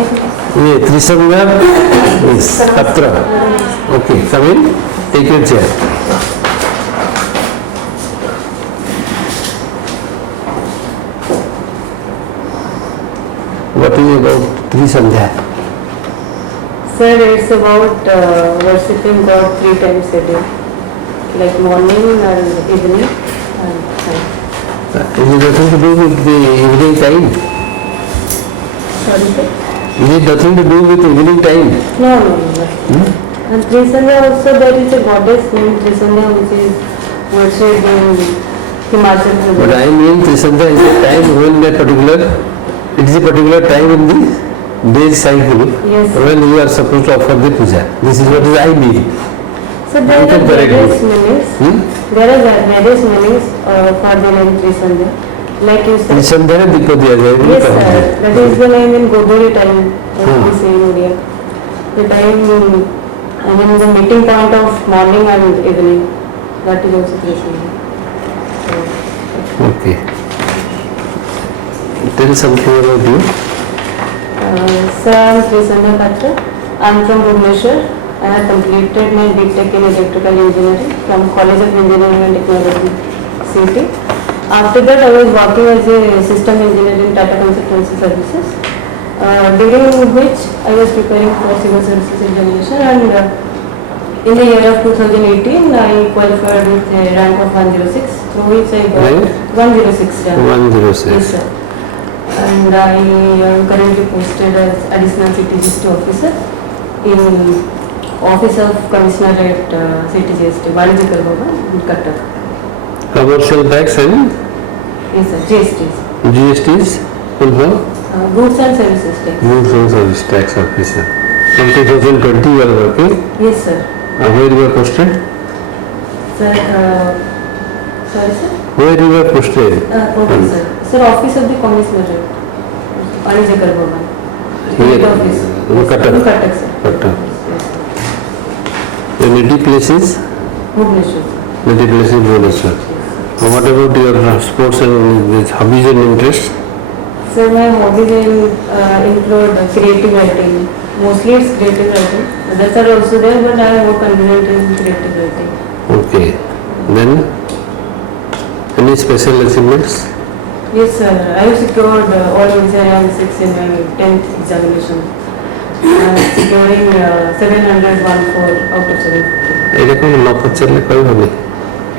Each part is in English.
ये Trisanga is Patra. Okay, come in. Take your chair. What is about Trisandhya? Sir, it's about worshipping God 3 times a day, like morning and evening and night. Is it nothing to do with the evening time? Sorry, sir? Is it nothing to do with evening time? No. And Trisandhya also, there is a goddess named Trisandhya which is worshipped in Himachal Pradesh. But I mean Trisandhya is a time when it is a particular time in the day's cycle Yes. when you are supposed to offer the puja. This is what I mean. So there You are can correct various me. meanings. There are various meanings for the name Trisandhya. Like you said. Trisandhya दीप दिया जाएगा. Yes, sir. That is the name in Godori time, as we say in India. The time, I mean the meeting point of morning and evening. That is also Trisandhya. Okay. Tell something about you. Sir, I am Trisandhya Patra. I am from Bhubaneswar. I have completed my BTech in Electrical Engineering from College of Engineering and Technology, CT. After that, I was working as a system engineer in Tata Consultancy Services, during which I was preparing for civil services examination, and in the year of 2018, I qualified with a rank of 106, through which I got Right. 106 rank. 106. Yes, sir. And I am currently posted as additional CTGST officer in Office of Commissioner at CTGST, Banijikar Bhavan in Cuttack. Commercial tax and Yes, sir. GSTs. GSTs full for Goods and Services Tax. Goods and Service Tax Officer. From 2020 you are working. Yes, sir. Where you are posted? Sir, sorry, sir? Where you are posted? Okay, sir. Sir, Office of the Commissioner at Banijikar Bhavan. Here, Head office. in Cuttack. In Cuttack, sir. Cuttack. Yes, sir. Your native place is? Bhubaneswar, sir. Native place is Bhubaneswar. What about your sports and hobbies and interests? Sir, my hobbies include creative writing. Mostly it's creative writing. Others are also there, but I am more convenient in creative writing. Okay. Then, any special achievements? Yes, sir. I have secured all India rank 6 in my 10th examination. Securing 714 out of 7. এরকম নফত চললে কইব নি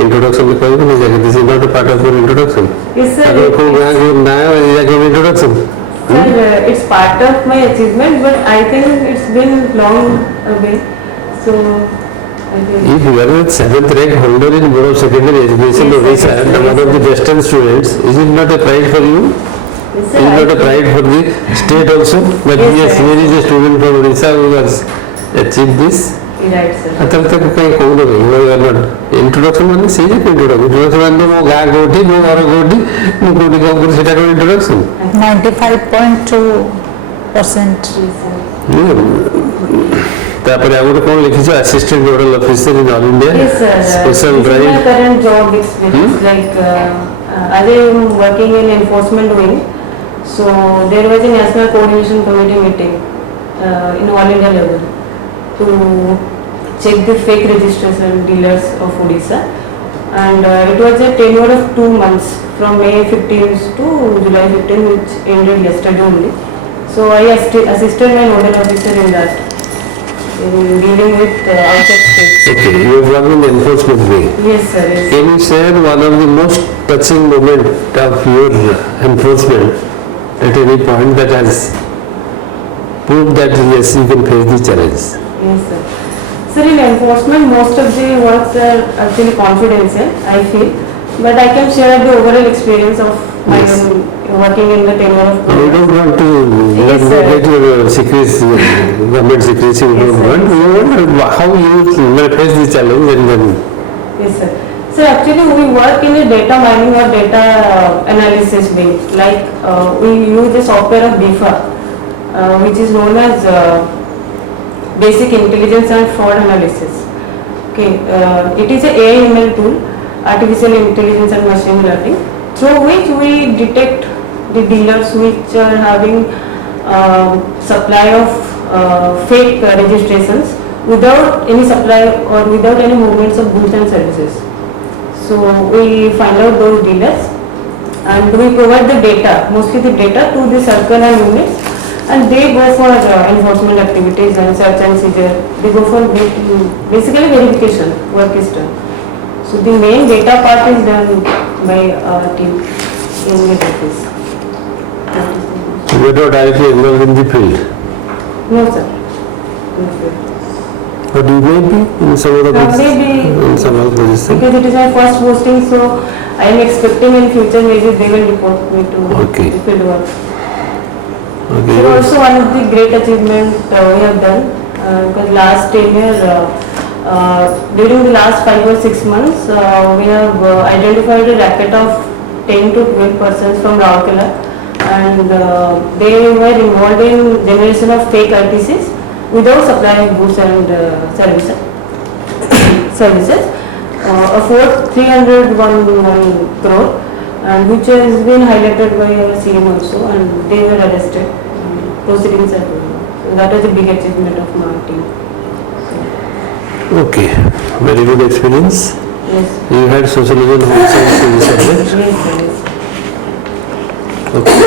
introduction কইব নি যে this is not a part of your introduction Yes, sir. আগে কোন আগে না এরকম introduction Sir, it's part of my achievement, but I think it's been long away. So, I think. If you are a 7th rank holder in Board of Secondary Education Yes, Odisha sir. and one of the destined students, is it not a pride for you? Yes, sir, Is it not a I- pride for the state also? That Yes, yes, sir. here is a student from Odisha who has achieved this. Right, sir. ତାହେଲେ ତାକୁ କାହିଁ କହୁନ introduction ମାନେ ସେଇ ଯାକ introduction ମାନେ ମୋ ଗାଁ କୋଉଠି ମୋ ଘର କୋଉଠି ମୁଁ କୋଉଠି କ'ଣ କରୁଛି ସେଇଟା କ'ଣ ଇଣ୍ଟ୍ରୋଡକ୍ସନ୍ 95.2%. Yes, sir. ତାପରେ ଆଉ ଗୋଟେ କ'ଣ ଲେଖିଛ assistant nodal officer in all India Yes, sir. Special This is drive my current job experience. Like, as I am working in enforcement wing, so there was a national coordination committee meeting in all India level to check the fake registration dealers of Odisha, and it was a tenure of 2 months from May 15th to July 15th, which ended yesterday only. So I assisted my nodal officer in that, in dealing with outside states. Okay, you have worked in the enforcement wing. Yes, sir. Yes. Can you share one of the most touching moment of your enforcement at any point that has proved that yes, you can face the challenge? Yes, sir. Sir, in enforcement, most of the works are actually confidential, I feel. But I can share the overall experience of my Yes. own working in the tenure of. You don't want to Yes, sir. get your secrets, government secrecy, you Yes, don't sir. want. You want how you face the challenge and then. Yes, sir. So actually, we work in a data mining or data analysis base. Like we use the software of BIFA, which is known as Basic Intelligence and Fraud Analysis. Okay, it is a AI/ML tool, artificial intelligence and machine learning, through which we detect the dealers which are having supply of fake registrations without any supply or without any movements of goods and services. So we find out those dealers and we provide the data, mostly the data to the circle and units, and they go for enforcement activities and search and seizure. They go for basically verification work is done. So the main data part is done by our team in the office. You are not directly involved in the field, No sir. No, sir. but you may be in some other Maybe in some other position. because it is my first posting, so I am expecting in future maybe they will report me to Okay. the field work. Okay. So also one of the great achievement we have done because last 10 years, during the last 5 or 6 months, we have identified a racket of 10 to 12 persons from Rourkela, and they were involved in generation of fake RTCs without supply of goods and services. A 301 crore, and which has been highlighted by our CM also, and they were arrested. Proceedings are going on. So that was a big achievement of my team. Okay, very good experience. Yes. You had socialism and home science in the subject. Yes, yes. Okay.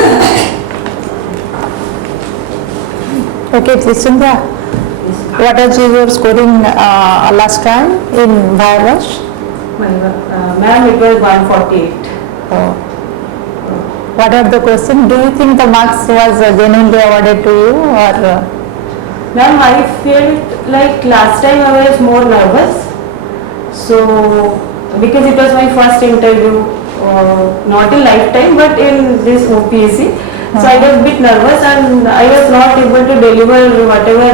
Okay, Trishundra, Yes. what was your scoring last time in Bhairash? Ma'am, it was 148. Oh. What are the questions? Do you think the marks was genuinely awarded to you or? Ma'am, I felt like last time I was more nervous. So, because it was my first interview, not in lifetime but in this OPSC. So I was a bit nervous and I was not able to deliver whatever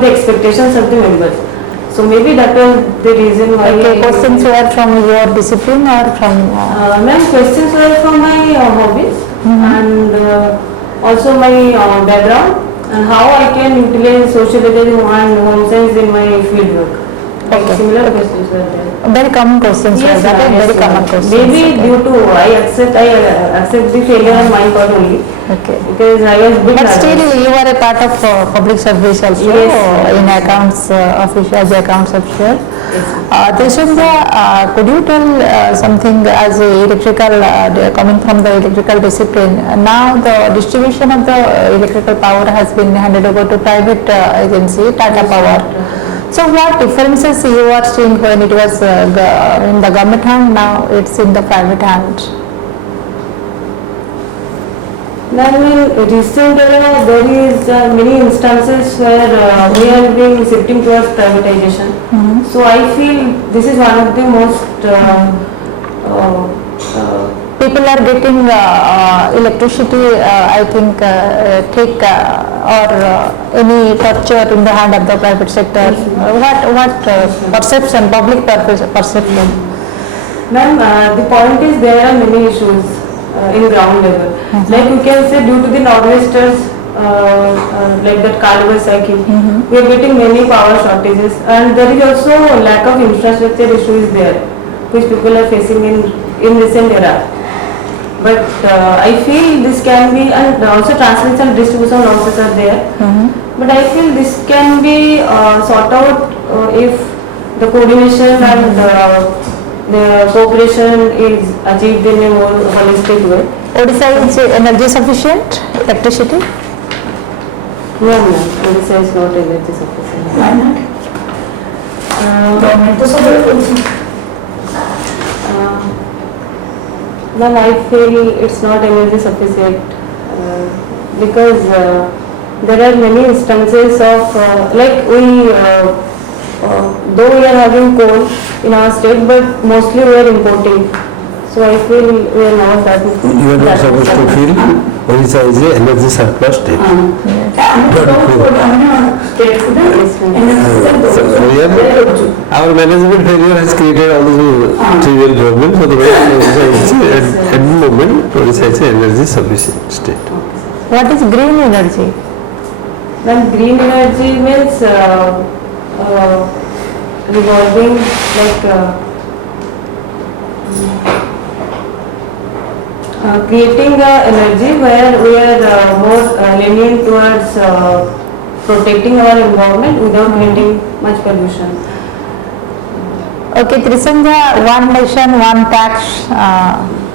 the expectations of the members. So maybe that was the reason why. Okay, questions were from your discipline or from? Ma'am, questions were from my hobbies and also my background and how I can utilize sociology and home science in my field work. Like Okay. similar questions were there. Very common questions were Yes, that, ma'am, very yes, common ma'am. questions. Maybe Okay. due to I accept the failure on my part only Okay. because I was bit But nervous. still you are a part of public service also Yes. in accounts official, as accounts official. Yes, Trishundra, could you tell something as a electrical, coming from the electrical discipline, now the distribution of the electrical power has been handed over to private agency, Tata Power. So what differences you are seeing when it was in the government hand, now it's in the private hand? Now in recent era there is many instances where we have been shifting towards privatization. So I feel this is one of the most People are getting electricity, I think, take or any torture in the hand of the private sector. What perception, public perception? Ma'am, the point is there are many issues in ground level. Like you can say due to the nor'westers, like that Kawasaki, we are getting many power shortages and there is also lack of infrastructure issues there which people are facing in recent era. But I feel this can be, and also transmission and distribution losses are there. But I feel this can be sought out if the coordination and the cooperation is achieved in a more holistic way. Odisha is energy sufficient, electricity? No, ma'am, Odisha is not energy sufficient. Ma'am, I feel it's not energy sufficient because there are many instances of like though we are having coal in our state, but mostly we are importing. So I feel we are not that. You are not supposed to feel Odisha is a energy surplus state. So we are, our management failure has created all these trivial problems. So the Odisha is at the moment Odisha is a energy sufficient state. What is green energy? Then green energy means revolving like creating a energy where we are more lenient towards protecting our environment without creating much pollution. Okay, Trisanga, one nation, one tax.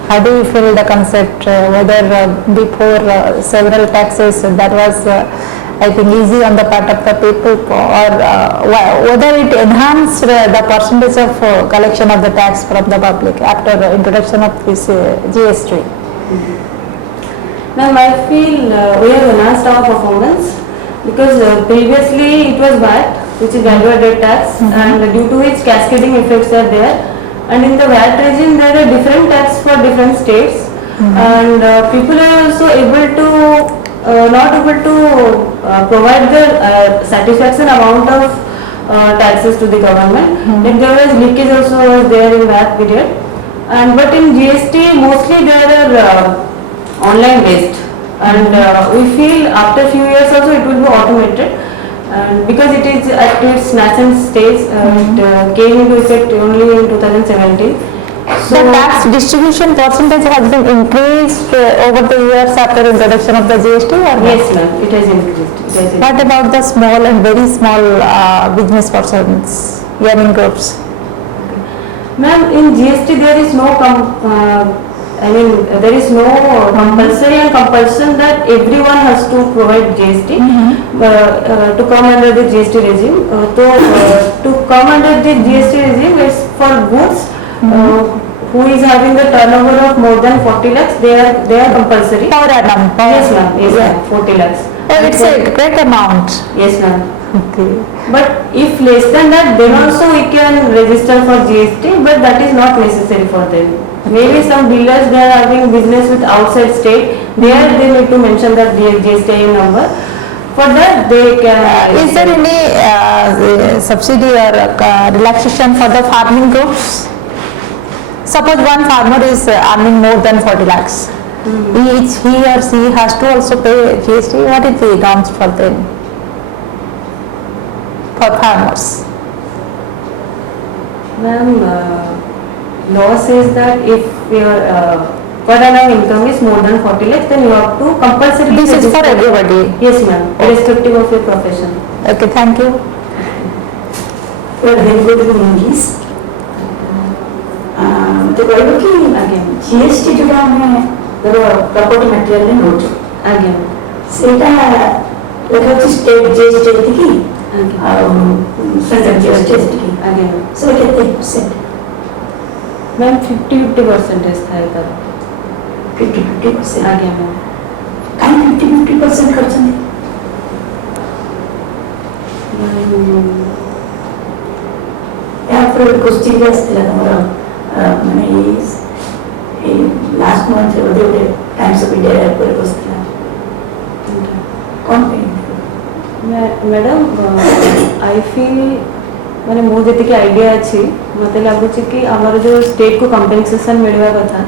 How do you feel the concept? Whether before several taxes that was, I think, easy on the part of the people, or whether it enhanced the percentage of collection of the tax from the public after the introduction of this GST? Now I feel we have enhanced our performance because previously it was VAT, which is value added tax, and due to which cascading effects are there, and in the VAT regime there are different tax for different states, and people are also able to not able to provide the satisfaction amount of taxes to the government. Like there was leakage also was there in VAT period, and but in GST mostly there are online based, and we feel after few years also it will be automated, and because it is at its nascent stage, it came into effect only in 2017. So The tax distribution percentage has been increased over the years after introduction of the GST, or not? yes ma'am, it has increased. It has increased. What about the small and very small business persons, earning groups? Ma'am, in GST there is no there is no compulsory and compulsion that everyone has to provide GST to come under the GST regime. To come under the GST regime is for goods who is having the turnover of more than 40 lakhs. They are compulsory. Per annum? Yes ma'am. Yes ma'am. 40 lakhs. Oh, it's a great amount. Yes ma'am. Okay. But if less than that, then also we can register for GST, but that is not necessary for them. Maybe some dealers, they are having business with outside state, there they need to mention that GST number. For that they can. Is there any subsidy or relaxation for the farming groups? Suppose one farmer is earning more than 40 lakhs. He or she has to also pay GST. What is the norms for them? For farmers? Ma'am, law says that if your per annum income is more than 40 lakhs, then you have to compulsory. This is for everybody. Yes ma'am, irrespective of your profession. Okay, thank you. very good in English. तो कहबो कि ଆଜ୍ଞା GST जोटा हमें property material note ଆଜ୍ଞା सेटा लेखा अछि स्टेट जीएसटी की ଆଜ୍ଞା सेंट्रल जीएसटी की ଆଜ୍ଞା से केते परसेंट मैम 50-50% ଥାଏ ତାର 50-50% ଆଜ୍ଞା ମ୍ୟାମ୍ काई 50-50% खर्च नहीं या पर क्वेश्चन आसला तमरा माने ए लास्ट मंथ रे ओदे टाइम्स ऑफ इंडिया पर बसला कोन पे मैडम आई फील माने मो जति आइडिया अच्छी मते लागुची कि हमर जो स्टेट को कंपेंसेशन मिलवा कथा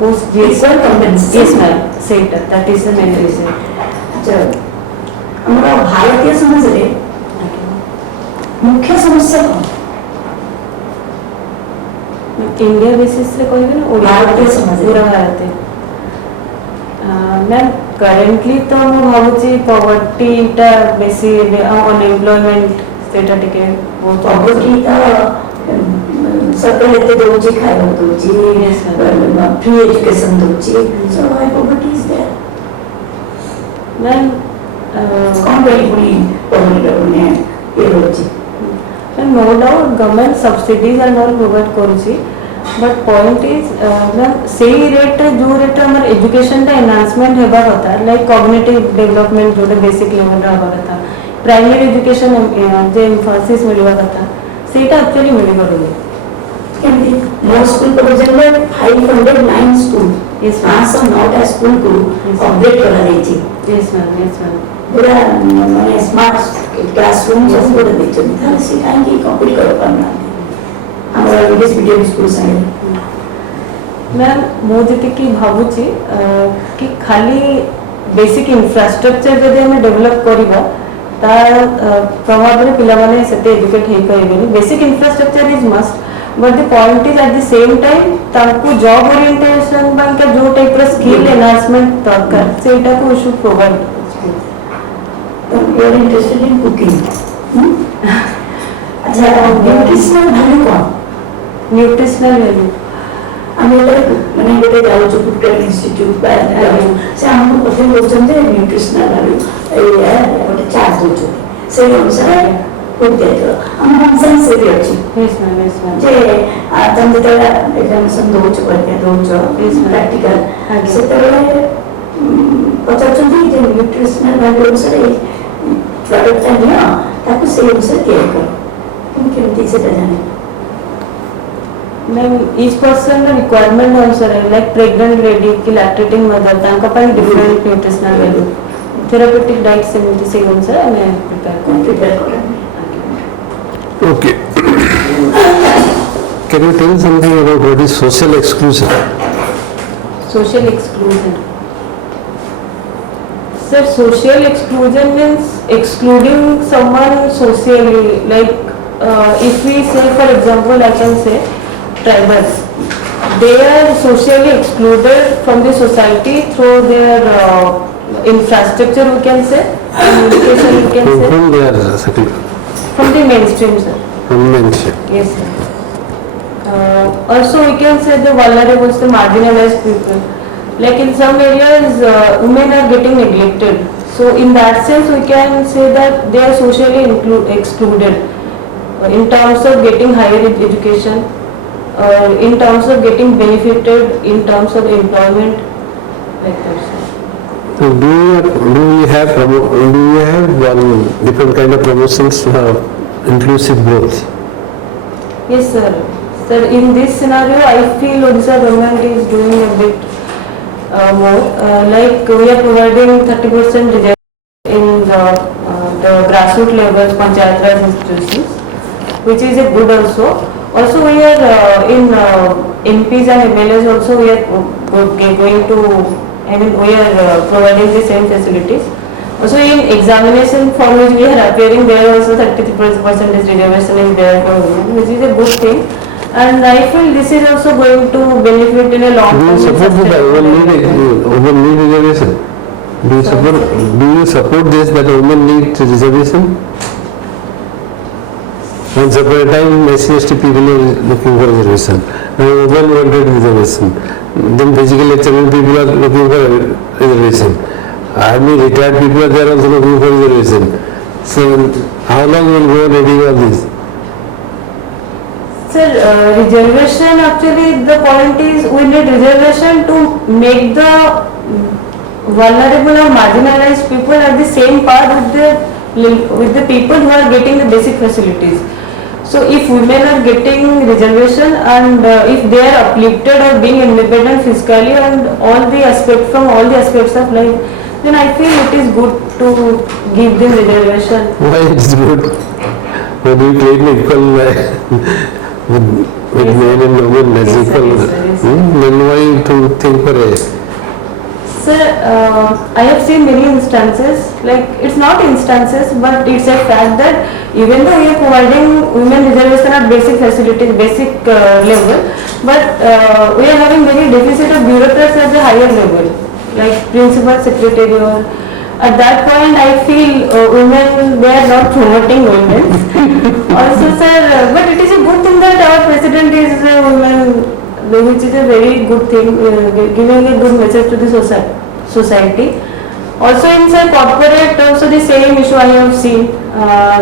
post GST Equal compensation. Yes ma'am set that is the main reason अच्छा हमरा भारतीय समाज रे मुख्य समस्या कौन इंडिया बेसिस रे कहबे ना भारतीय समाज रे। पूरा भारत मैम करेंटली तो मु भाबुची पॉवर्टी टा बेसी अनएम्प्लॉयमेंट सेटा टिके बहुत पॉवर्टी सरकार एते दोची खाଇବା दोची Yes, sir. फ्री एजुकेशन दोची so why poverty is there ma'am कौन बड़ी बड़ी पॉवर्टी ने ये दोची no doubt government subsidies and all provide करूची बट पॉइंट इज मैम सेही रेट जो रेट हमर एजुकेशन टा एनहांसमेंट हेबा कथा लाइक कॉग्निटिव डेवलपमेंट जोटे बेसिक लेवल रा हेबा कथा प्राइमरी एजुकेशन जे एम्फासिस मिलवा कथा सेटा एक्चुअली मिली करूनी केमती मो स्कूल पर जनरल 509 स्कूल Yes, ma'am. आसा नोट स्कूल को Yes, ma'am. अपडेट करा देची यस मैम पूरा माने स्मार्ट क्लासरूम सब पूरा देची था से काहे कंप्लीट कर पाना हमरा इंग्लिश मीडियम स्कूल से मैम मो जति भावुची कि खाली बेसिक इंफ्रास्ट्रक्चर जदि हमें डेवलप करिबा तार प्रभाव रे पिला माने सेते एजुकेट हे पाइबेनी basic infrastructure is must but the point is at the same time तांको जॉब ओरिएंटेशन ପାଇଁ का जो टाइप ର स्किल एनहांसमेंट दरकार सेटा को issue provide you are interested in cooking अच्छा न्यूट्रिशनल वैल्यू कौन न्यूट्रिशनल वैल्यू ଆମେ ମାନେ ଗୋଟେ ଯାଉଛୁ ଫୁଡ୍ ଇନଷ୍ଟିଚ୍ୟୁଟ୍ ବା ସେ ଆମକୁ ପ୍ରଥମେ କହୁଛନ୍ତି ଯେ ନ୍ୟୁଟ୍ରିସନାଲ ଭ୍ୟାଲୁ ଏଇଆ ଗୋଟେ ଚାର୍ଟ ଦେଉଛନ୍ତି ସେଇ ଅନୁସାରେ ଫୁଡ୍ ଦିଆଯିବ ଆମ କନସେନ୍ ସେ ବି ଅଛି यस मैम ଯେ ତମେ ଯେତେବେଳେ ଏକ୍ଜାମିନେସନ୍ ଦେଉଛ ପରୀକ୍ଷା ଦେଉଛ ପ୍ରାକ୍ଟିକାଲ ସେତେବେଳେ ପଚାରୁଛନ୍ତି ଯେ ନ୍ୟୁଟ୍ରିସନାଲ ଭ୍ୟାଲୁ ଅନୁସାରେ ପ୍ରଡକ୍ଟଟା ନିଅ ତାକୁ ସେଇ ଅନୁସାରେ ତିଆରି କର କେମିତି ସେଟା ଜାଣିବ ma'am each person the requirement अनुसार है लाइक प्रेग्नेंट लेडी की लैक्टेटिंग मदर तांका ପାଇଁ different nutritional value therapeutic diet सेमिति से अनुसार मैं प्रिपेयर करें Okay. Can you tell something about what is social exclusion? social exclusion sir social exclusion means excluding someone socially like if we say for example I can say tribals they are socially excluded from the society through their infrastructure we can say and education we can say Whom they are setting? from the mainstream sir From mention. yes sir also we can say the vulnerable the marginalized people like in some areas women are getting neglected so in that sense we can say that they are socially excluded in terms of getting higher education in terms of getting benefited in terms of employment like that sir. So do we have one different kind of promotions for inclusive growth? Yes sir. Sir, in this scenario I feel Odisha government is doing a bit more like we are providing 30% reservation in the grassroots levels panchayat raj institutions which is a good also we are in MPs and MLAs also we are going to we are providing the same facilities also in examination for which we are appearing there also 30% reservation is there for women which is a good thing and I feel this is also going to benefit in a long Do you term. support the women need reservation? Do you support this that women need reservation? Once upon a time SC/ST people are looking for reservation. Now women wanted reservation. Then physical lecturing people are looking for reservation. Army retired people are there also looking for reservation. So how long will go reading all this? Sir, reservation actually the point is we need reservation to make the vulnerable or marginalized people at the same par with the people who are getting the basic facilities. So if women are getting reservation and if they are uplifted or being independent fiscally and all the aspects of life, then I feel it is good to give them reservation. Why it is good? When we create equal with men and women as Yes, sir, equal, yes, sir, yes, sir. then why to think for a Sir, I have seen many instances, like it's not instances but it's a fact that even though we are providing women reservation at basic facilities, basic level, but we are having very deficit of bureaucrats at the higher level, like principal, secretary or at that point I feel women, they are not promoting women. Also sir, but it is a good thing that our president is a woman, which is a very good thing, giving a good message to the society. Also in sir corporate also the same issue I have seen.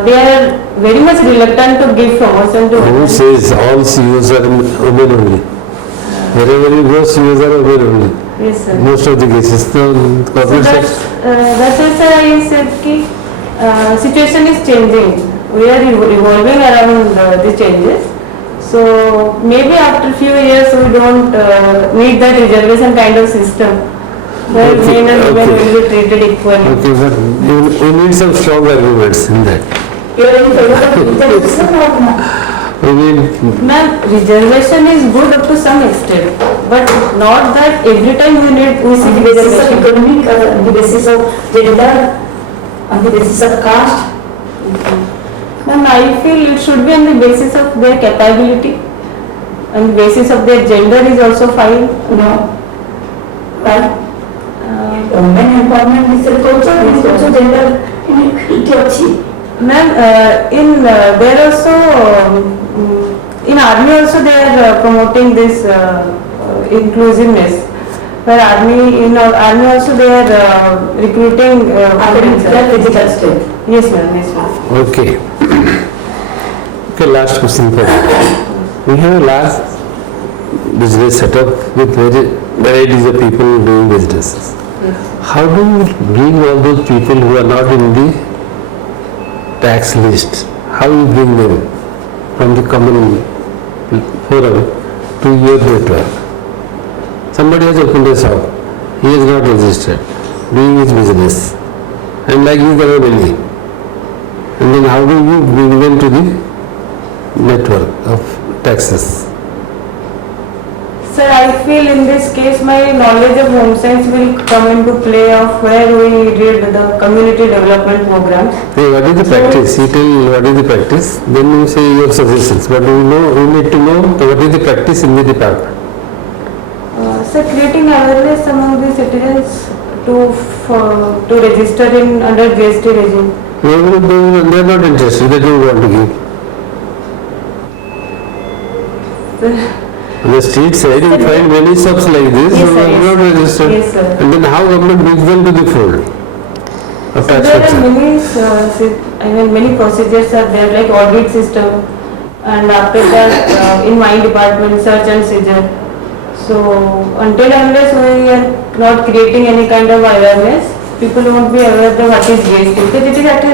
They are very much reluctant to give promotion to Who women. says all CEOs are women only? Wherever you go, CEOs are women only. Yes sir. Most of the cases. So So corporate that's sector. why sir I said ki situation is changing. We are revolving around the changes. So maybe after few years we don't need that reservation kind of system where Okay, men and women okay. will be treated equally. Okay, but you need some strong arguments in that. you are in favor of reservation or not? We need, Ma'am, reservation is good up to some extent, but not that every time we On seek the basis of reservation. economic, on the basis of gender, on the basis of caste. Ma'am, I feel it should be on the basis of their capability And basis of their gender is also filed. No. Well, women empowerment ବିଷୟରେ କହୁଛ gender inequality ଅଛି. Ma'am, there also, in army also they are promoting this inclusiveness. For army, in army also they are recruiting. Physical strength. Yes ma'am, yes ma'am. Okay. Okay, last question for you. We have a large business setup with very varieties of people doing businesses. Yes. How do you bring all those people who are not in the tax list? How you bring them from the common forum to your network? Somebody has opened a shop, he is not registered, doing his business, and like you there are many. And then how do you bring them to the network of taxes? Sir, I feel in this case my knowledge of home science will come into play of where we did the community development programs. Hey, what is the practice? You tell what is the practice, then you say your suggestions. But we need to know what is the practice in the department. Sir, creating awareness among the citizens to register in under GST regime. They are not interested, they don't want to give. On the street side, you find many shops like this, Yes, who sir, are yes. not registered. Yes, sir. And then how government brings them to the fold of tax There are structure? many procedures are there, like audit system, and after that, in my department, search and seizure. So until unless we are not creating any kind of awareness, people won't be aware of what is GST, because it is at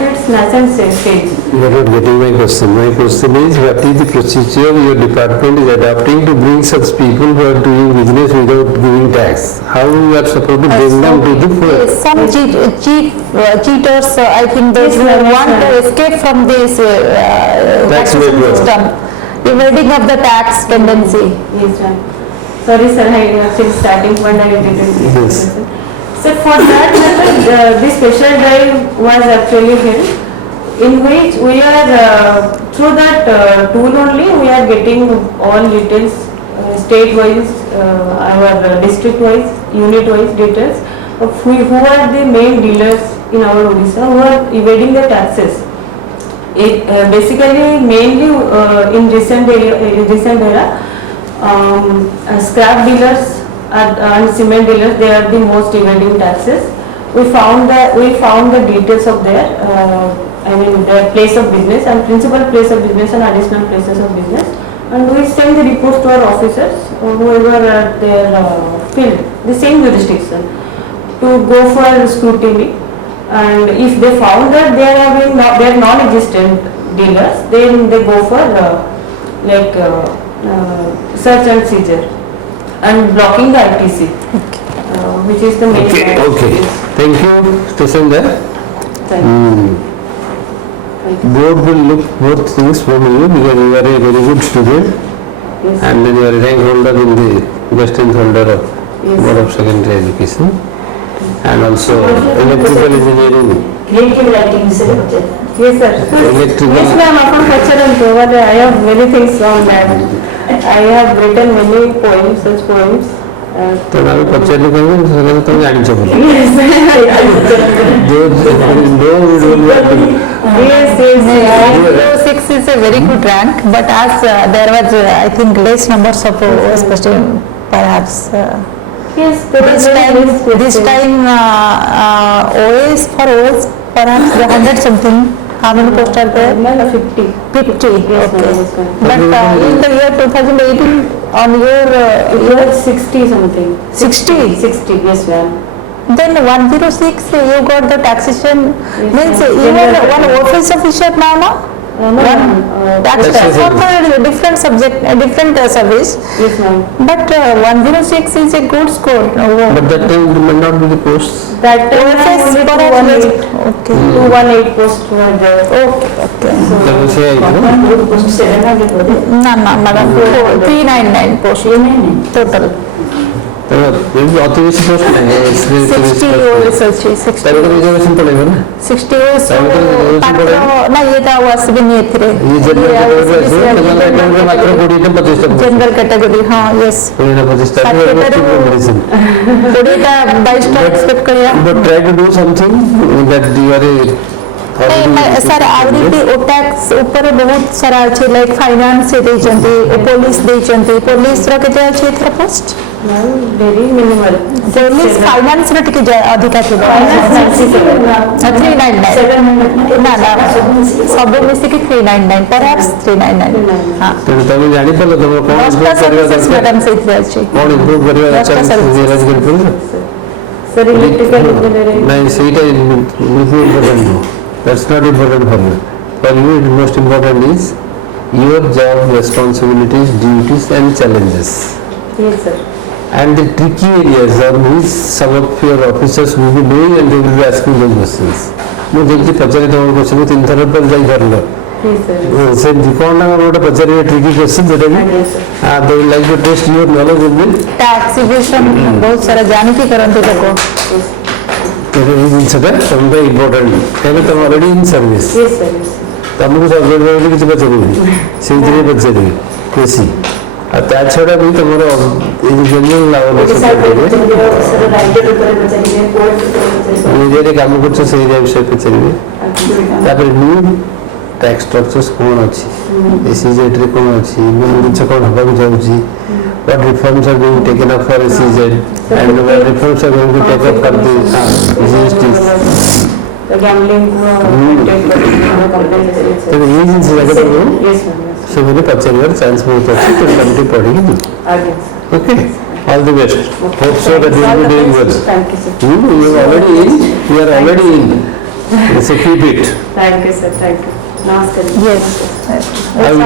its nascent stage. You are not getting my question. My question is, what is the procedure your department is adopting to bring such people who are doing business without giving tax? How you are supposed to bring them to the fold? Some cheaters, I think those Yes, who ma'am, yes, want to ma'am. escape from this taxation network. system, evading of the tax tendency. Yes, ma'am. Sorry, sir, I actually starting point I didn't. Yes. So for that method, this special drive was actually held, in which we are, through that tool only, we are getting all details, state-wise, our district-wise, unit-wise details of who are the main dealers in our Odisha who are evading the taxes. Basically, mainly in recent era, scrap dealers and cement dealers, they are the most evading taxes. We found the details of their their place of business and principal place of business and additional places of business, and we send the reports to our officers whoever at their field, the same jurisdiction, to go for scrutiny. And if they found that they are non-existent dealers, then they go for search and seizure and blocking the ITC, which is the main. Okay. Thank you, station there. Thank you. Board will look both things from you because you are a very good student Yes. and then you are a rank holder in the best-tenth holder of Yes. Board of Secondary Education and also electrical engineering. Creative writing విషୟରେ వచ్చేది. Yes, sir. Electrical. Yes, ma'am. Upon picture but I have many things on that. I have written many poems, such poems. तो ଆମେ ପଚାରିଲି କହିବେ ସେମାନେ ତମେ ଜାଣିଛ ବୋଲି Yes. Yes, yes. 906 is a very good rank, but as there was, I think, less numbers of OS question, perhaps. Yes, This time OS for OS, perhaps the 100 something. How many posts are there? 50. 50. Yes, Okay. yes, ma'am. But in the year 2018, on your It year was 60 something. 60, 60, yes, ma'am. then 106 you got the taxation. Yes, Means ma'am. you are one office officer now, no? No, One ma'am. tax Taxation. for different subject, different service. Yes, ma'am. But 106 is a good score. but that time it may not be the posts. That time OFS only for 218. Okay. 218 posts were there. Okay, okay. ତାକୁ ସେ ଆଇଥିବ Group post 700 ବୋଧେ. No, no, madam, 399 post total. अति बेसी post नहीं 60 years ଅଛି 60 private reservation पड़ेगा ना 60 years Private reservation ପାତ୍ର ପଡେ? ନା ଇଏ ତ ଆଉ ଆସିବେନି ଏଥିରେ ये जनरल कैटेगरी है जनरल कैटेगरी मात्र 20 टा 25 टा जनरल कैटेगरी हाँ यस 20 टा 25 टा मेडिसिन 20ଟା 22ଟା एक्सपेक्ट କରିବା but try to do something that you are sir आउरी भी ओटैक्स ऊपर बहुत सारा अच्छे लाइक फाइनेंस से देइचंती पुलिस देइचंती पुलिस रा केते अछि एथरा post very minimal. Police finance रा टिके अधिका थिबो 399 ना ना सब मिसी के 399 परहैप्स 399 हां तो तुम जानि पलो तुम कोन दसटा सर्विसेज मैडम से इथरा अछि कोन इंप्रूव करिवा दसटा अच्छा services. रियलाइज कर पड़ो Sir, electrical engineering. नहीं ସେଇଟା important that's not important for you for you the most important is your job responsibilities duties and challenges Yes, sir. and the tricky areas on which some of your officers will be doing and they will be asking those questions ମୁଁ ଯେମିତି ପଚାରି ତମ question 3 ଥର ପରେ ଯାଇ କରିଲ Yes, sir. ସେମିତି କ'ଣ ନା ଗୋଟେ ପଚାରିବେ tricky question ଯୋଉଟା କି Yes, sir. they will like to test your knowledge in the taxation बहुत सारा जान के करंते लोग ତେବେ ଏଇ ଜିନିଷଟା ତମ ପାଇଁ ଇମ୍ପୋର୍ଟାଣ୍ଟ କାହିଁକି ତମ already in service Yes, sir. Yes, sir. ତମକୁ ସବଜେକ୍ଟ ବୋଲି କିଛି ପଚାରିବେନି ସେଇଥିରେ ପଚାରିବେ ବେଶୀ ଆଉ ତା ଛଡ଼ା ବି ତମର ଏଇ ଜେନେରାଲ ଏରିଆରେ କାମ କରୁଛ ସେଇ ଏରିଆ ବିଷୟରେ ପଚାରିବେ ତାପରେ ନ୍ୟୁ ଟ୍ୟାକ୍ସ ଷ୍ଟ୍ରକ୍ଚର୍ସ କ'ଣ ଅଛି SEZ ରେ କ'ଣ ଅଛି ନୂଆ ଜିନିଷ କ'ଣ ହେବାକୁ ଯାଉଛି what reforms are being taken up for SEZ and what reforms are going to take up for the GST The gambling take compensation. ତେବେ ଏଇ ଜିନିଷ ଯାକ ତମକୁ Yes, ma'am. Yes. ସେମାନେ ପଚାରିବାର ଚାନ୍ସ ବହୁତ ଅଛି ତେଣୁ ତମେ ଟିକେ ପଢ଼ିକି ଯିବ Again, sir. Okay, all the best. Hope so that you will be doing well. Thank you, sir. You are already in. You are already in. So keep it. Thank you, sir. Thank you. Namaskar. Yes I will